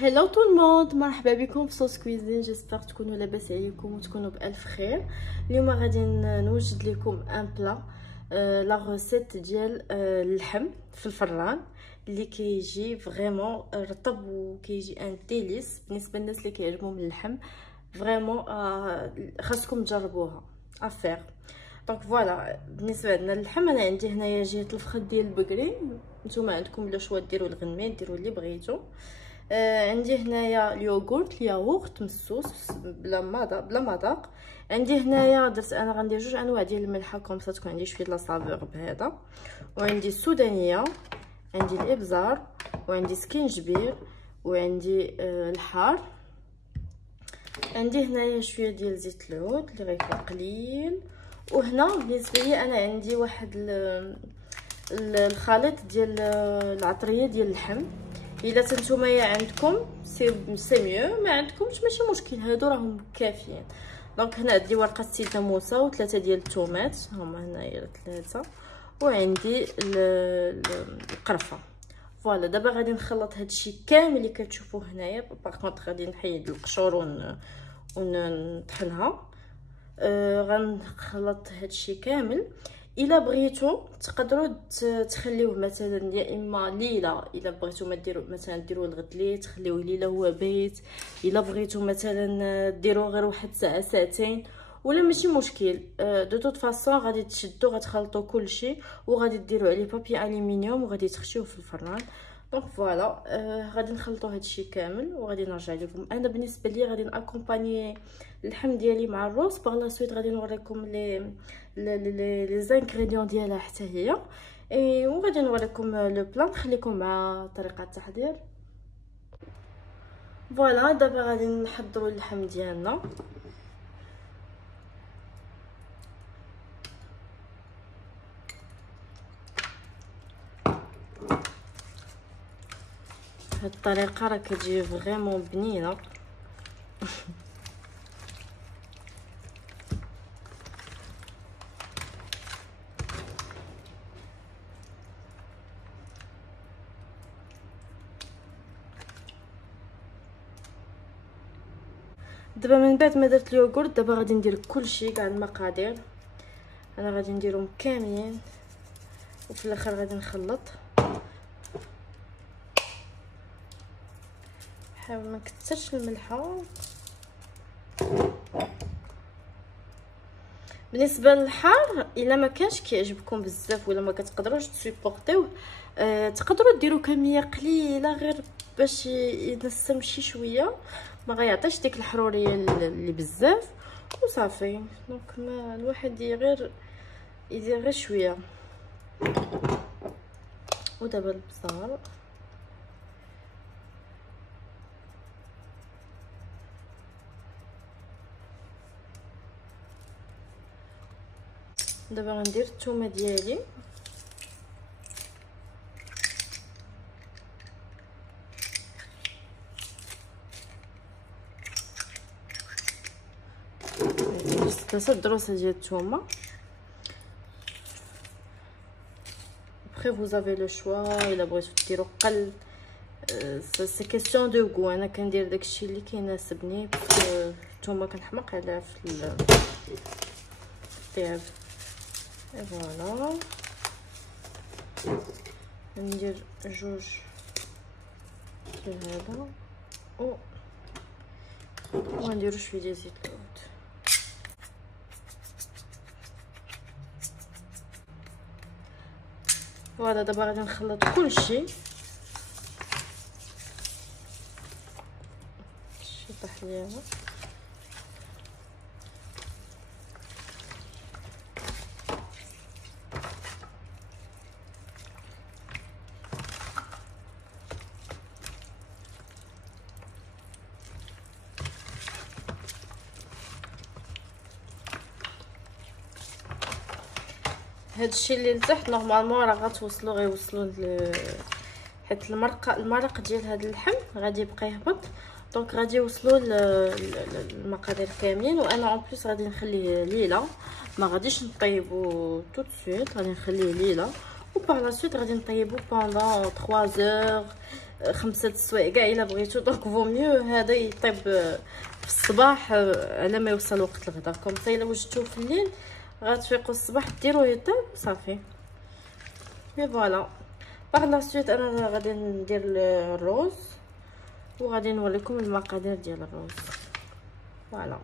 هلو تو الموند، مرحبا بكم في صوص كويزين. جيسبر تكونوا لاباس عليكم وتكونوا بالف خير. اليوم غادي نوجد لكم ان بلا لا روسيت ديال اللحم في الفران اللي كيجي فريمون رطب وكيجي ان ديليس بالنسبه للناس اللي كيعجبهم اللحم. فريمون خاصكم تجربوها افير. دونك فوالا، بالنسبه لنا اللحم انا عندي هنايا جهه الفخذ ديال البقري، نتوما عندكم لو شوا ديروا الغنمين، ديروا اللي بغيتو. عندي هنايا الياغورت مسوس بلا مذاق. عندي هنايا درت انا غندير جوج انواع ديال الملحه كومسا تكون عندي شويه لا سافور بهذا. وعندي السودانيه، عندي الابزار، وعندي سكينجبير، وعندي الحار. عندي هنايا شويه ديال زيت العود اللي غيكون قليل. وهنا بالنسبه لي انا عندي واحد الخليط ديال العطريه ديال اللحم. الا نتوما عندكم سي ميو، ما عندكمش ماشي مشكل، هادو راهم كافيين. دونك هنا عندي ورقه سيده موسى وثلاثه ديال الطوماط، هما هنايا ثلاثه، وعندي القرفه. فوالا دابا غادي نخلط هادشي كامل اللي كتشوفوه هنايا. باغ غادي نحيد القشور ونطحنها. غنخلط هادشي كامل. الا بغيتو تقدروا تخليوه مثلا يا اما ليله، الا بغيتو ما ديروا مثلا ديروه الغد ليه تخليوه ليله هو بيت. الا بغيتو مثلا ديروه غير واحد ساعه ساعتين ولا ماشي مشكل. دو توت فاصون غادي تشدو غتخلطوا كلشي وغادي ديروا عليه بابي الومنيوم وغادي تخشيوه في الفران. دونك فوالا، غادي نخلطوا هادشي كامل وغادي نرجع لكم. انا بالنسبه لي غادي ناكومباني اللحم ديالي مع الروز. باغ لا سويت غادي نوريكم لي زانغريديون ديالها حتى هي، وغادي نوريكم لو بلان، نخليكم مع طريقه التحضير. فوالا دابا غادي نحضروا اللحم ديالنا. هاد الطريقه راه كتجي فريمون بنينه. دابا من بعد ما درت اليوغورت، دابا غادي ندير كلشي كاع المقادير. انا غادي نديرهم كاملين وفي الاخر غادي نخلط. حاول ما نكثرش الملحه. بالنسبه للحار الا ما كانش كيعجبكم بزاف ولا ما كتقدروش تسيبورتيوه، تقدروا ديروا كميه قليله غير باش ينسم شي شويه، ما غيعطيش ديك الحروريه اللي بزاف وصافي. دونك ما الواحد يدير غير شويه. ودابا البصل، دابا غندير الثومه ديالي. ثلاثه دروسه ديال الثومه. après vous avez le choix. الا بغيتو ديروا قل، سي كيسيون دو غو. انا كندير داكشي اللي كيناسبني، باسكو الثومه كنحماق عليها في الطياب. فوالا ندير جوج ديال هذا وغنديرو شويه ديال زيت العود. فوالا دابا غادي نخلط كلشي. شي طاح ليا هادشي اللي لتحت نورمالمون راه غيوصلوا حيت المرق ديال هاد اللحم غادي يبقى يهبط. دونك غادي يوصلوا المقادير كاملين. وانا اون بليس غادي نخليه ليله، ما غاديش نطيبو tout de suite، غادي نخليه ليله وبار لا سويت غادي نطيبو بوندون 3 heures 5 سوايع كاع الا بغيتو. دونك فو ميو هذا يطيب في الصباح على ما يوصل وقت الغدا. كوم سا الا وجدتوه في الليل غتفيقوا الصباح ديروه يطيب صافي. مي فوالا باغ لا سويت انا غادي ندير الروز وغادي نوريكم المقادير ديال الروز. فوالا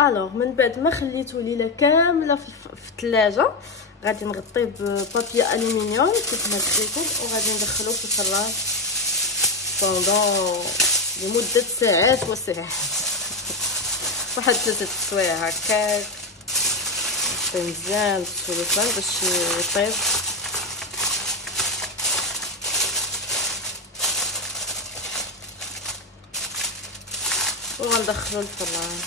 الوغ من بعد ما خليته ليله كامله في الثلاجه غادي نغطيه ببابي الومنيوم كيف ما لقيتو وغادي ندخلوه في الفراغ بوندون لمده ساعات وساعات واحد 3 سوايع هكاك مزيان التليفون باش يطيب. وغندخلو الفران.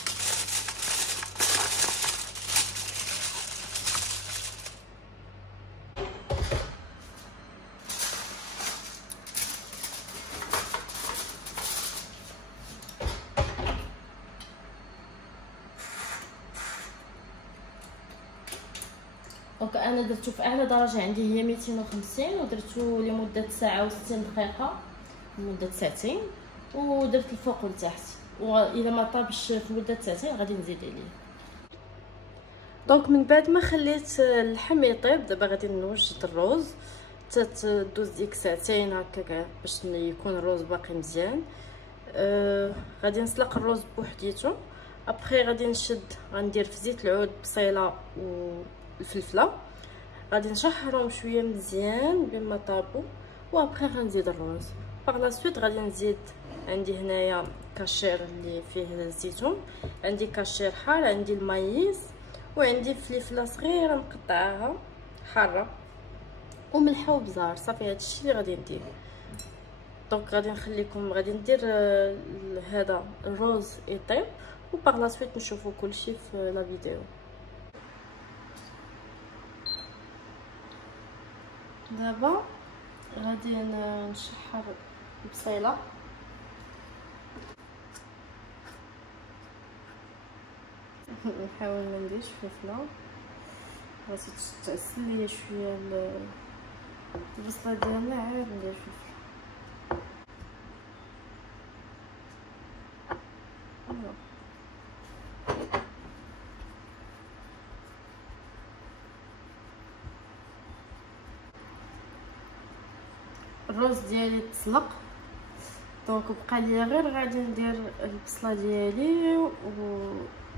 دونك انا درتو في اعلى درجه عندي هي 250 ودرتو لمده ساعه و60 دقيقه لمده ساعتين ودرت الفوق والتحت. واذا ما طابش في مده ساعتين غادي نزيد عليه. دونك من بعد ما خليت اللحم يطيب دابا غادي نوجد الروز تدوز ديك ساعتين هكا باش يكون الروز باقي مزيان. غادي نسلق الروز بوحديتو. ابخي غادي نشد غندير في زيت العود بصيله والفلفله غادي نشحرهم شويه مزيان بما طابوا وابخي غنزيد الروز. باغ لا سويت غادي نزيد عندي هنايا كاشير اللي فيه الزيتون، عندي كاشير حار، عندي المايز وعندي فلفله صغيره مقطعاها حاره وملحه وبزار. صافي هادشي اللي غادي ندير. دونك غادي نخليكم غادي ندير هذا الروز يطيب وباغ لا سويت نشوفوا كلشي في لا فيديو. دابا غادي نشحر البصيله نحاول ما نديرش فلفله باش تعسل ليا شويه البصله ديالنا عاد ندير فلفله. الروز ديالي تسلق دونك بقى ليا غير غادي ندير البصله ديالي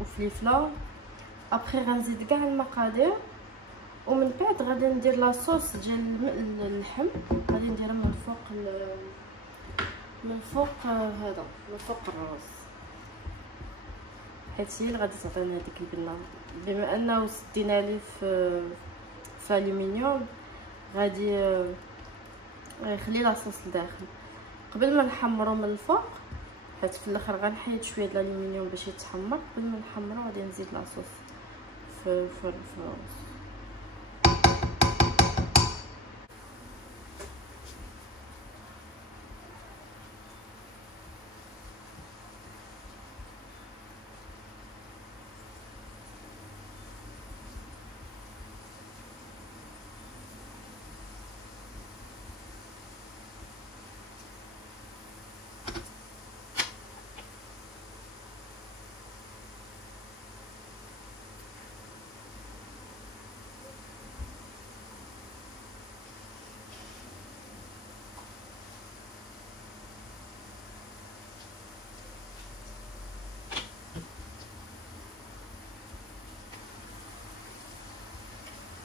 وفلفله. ابخي غنزيد كاع المقادير ومن بعد غادي ندير لاصوص ديال اللحم غادي نديرها من فوق هذا من فوق الروز حيت هي اللي غادي تعطينا هذيك البنه. بما انه سدينا ليه في الومنيوم غادي يخلي لاصوص لداخل قبل ما نحمرو من الفوق حيت في الاخر غنحيد شويه د الالومنيوم باش يتحمر. قبل ما نحمرو غادي نزيد لاصوص في الروز.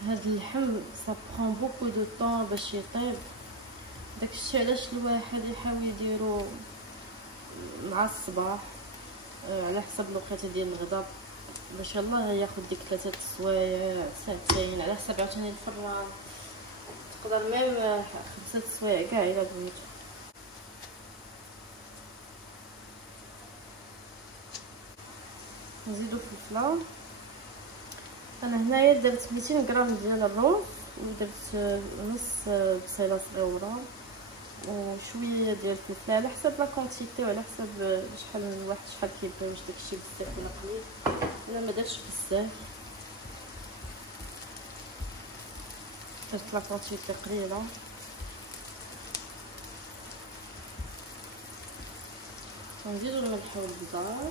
هاد اللحم سا برون بوكو دو طون باش يطيب. داكشي علاش الواحد يحاول يديرو مع الصباح على حسب الوقيته ديال الغدا باش الله ياخذ ديك 3 سوايع ساعتين على حسب عاوتاني الفران. تقدر ميم 5 سوايع كاع الا بغيتو. نزيدو فلفله. انا هنايا درت 200 غرام ديال الروز ودرت نص بصيله صغيره وشويه ديال الفلفله على حسب لا كونتيتي وعلى حسب شحال الواحد شحال كيبغي واش داكشي بزاف ولا قليل ولا ما دارش بزاف. درت لا كونتيتي قليله. ونزيدو الملح والبزار.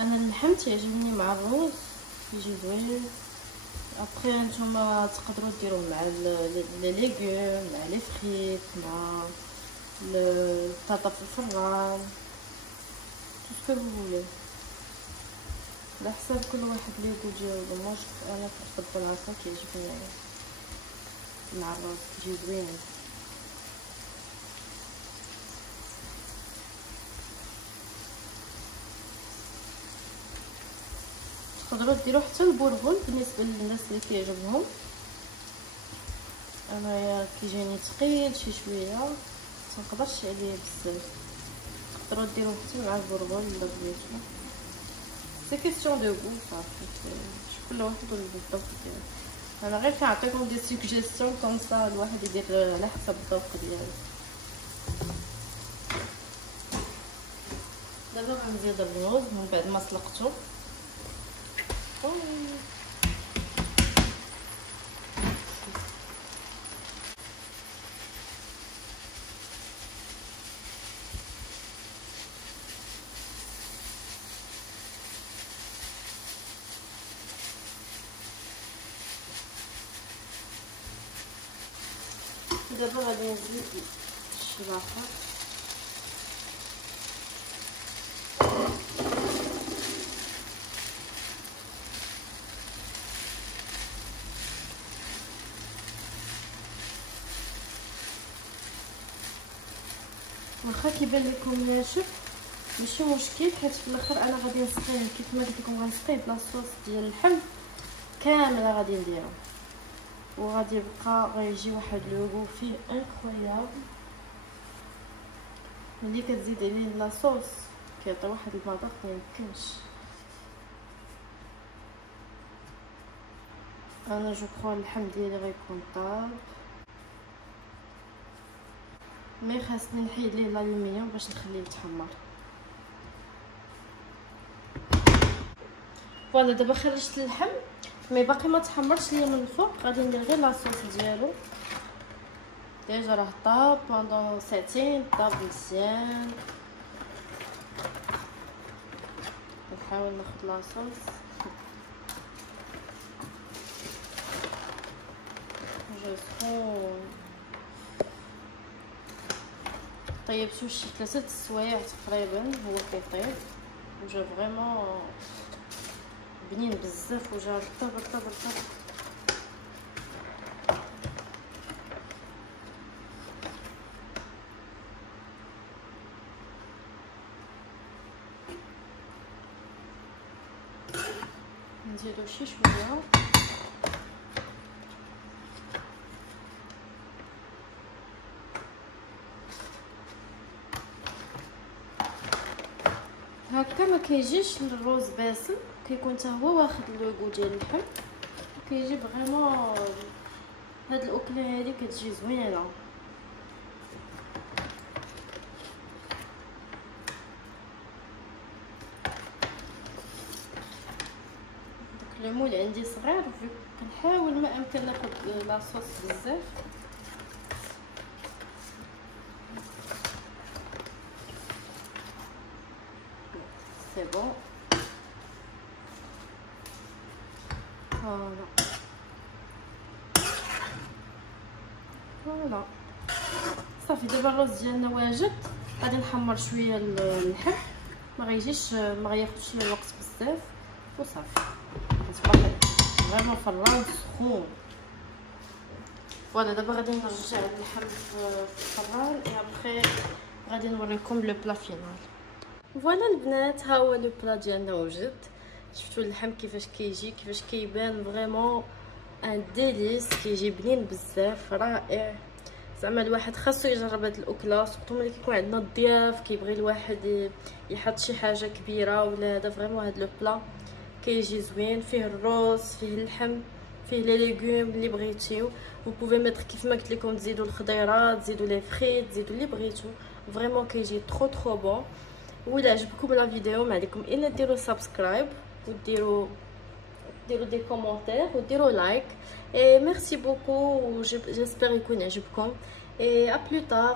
انا اللحم تعجبني مع الرز، يجي زوين. ابخي نتوما تقدروا ديروه مع لي ليغوم، مع لي فريت، مع البطاطا في الفران، كيف كتبغوا على حساب كل واحد لي يقول ديالو. موش انا كنفضل هكا، كيعجبني مع الرز، كيجي زوين. تقدروا ديروا حتى البرغل بالنسبه للناس اللي كيعجبهم. انايا كيجيني ثقيل شي شويه، متنقدرش عليه بزاف. تقدروا ديروا حتى مع البرغل ولا بغيتو، سي كيسيون دو غو. صافي كل واحد والذوق ديالو. انا غير كنعطيكم دي سوجيستيون كومسا الواحد يدير على حسب الذوق ديالو. دابا غنزيد الرز من بعد ما سلقته. دابا غادي نزيد الشلاقه. واخا كيبان لكم ناشف ماشي مشكل، حيت في الاخر انا غادي نسقيه كيف ما قلت لكم، غنسقيه بلاصوص ديال اللحم كامله غادي نديرها، وغادي يبقى غيجي واحد لوغو فيه انكرويابل. ملي كتزيد عليه لاصوص كيعطي واحد المذاق ميمكنش. انا جو كرو اللحم ديالي غيكون طاب، مي خاصني نحيد ليه الالومنيوم باش نخليه يتحمر. فوالا دابا خرجت اللحم مي باقي ما تحمرش ليا من الفوق. غادي ندير غير لاصوص ديالو، ديجا راه طاب بوندون ساعتين، طاب مزيان. نحاول ناخد لاصوص سخون. طيبتو شي 3 السوايع تقريبا هو كيطيب، وجا فريمون بنين بزاف، وجا رطب رطب رطب. نزيدو شي شويه. هكا ما كيجيش الروز باسل، كيكون حتى هو واخد لوغو ديال اللحم، كيجي فريمون هاد الاكله هادي كتجي زوينه. داك الليمون عندي صغير، كنحاول ما امكن ناخد لاصوص بزاف. سي بون. فوالا صافي. دابا الرز ديالنا واجد، غادي نحمر شويه اللحم، ما غياخدش الوقت بزاف، وصافي. كتبقى فريمون فران سخون. فوالا دابا غادي نرجع اللحم في الفران، اي ابخي غادي نوريكم لو بلا فينال. فوالا البنات، ها هو لو بلا ديالنا وجد. شفتوا اللحم كيفاش كيجي، كيفاش كيبان فريمون ان ديليس، كيجي بنين بزاف، رائع. زعما الواحد خاصو يجرب هاد الاكله، سورتو ملي كيكون عندنا الضياف كيبغي الواحد يحط شي حاجه كبيره ولا هذا. فريمون هاد لو بلا كيجي زوين، فيه الرز، فيه اللحم، فيه لي ليغوم اللي بغيتيو. و بوفي ميتر كيف ما قلت لكم تزيدوا الخضيرات، تزيدوا لي فريت، تزيدوا اللي بغيتو. فريمون كيجي ترو بون. ولا عجبكم لا فيديو ما عليكم الا ديروا سبسكرايب وديروا دي كومونتير وديروا لايك. اي ميرسي بوكو، و جيسبر يكون عجبكم. اي ا بلو تار.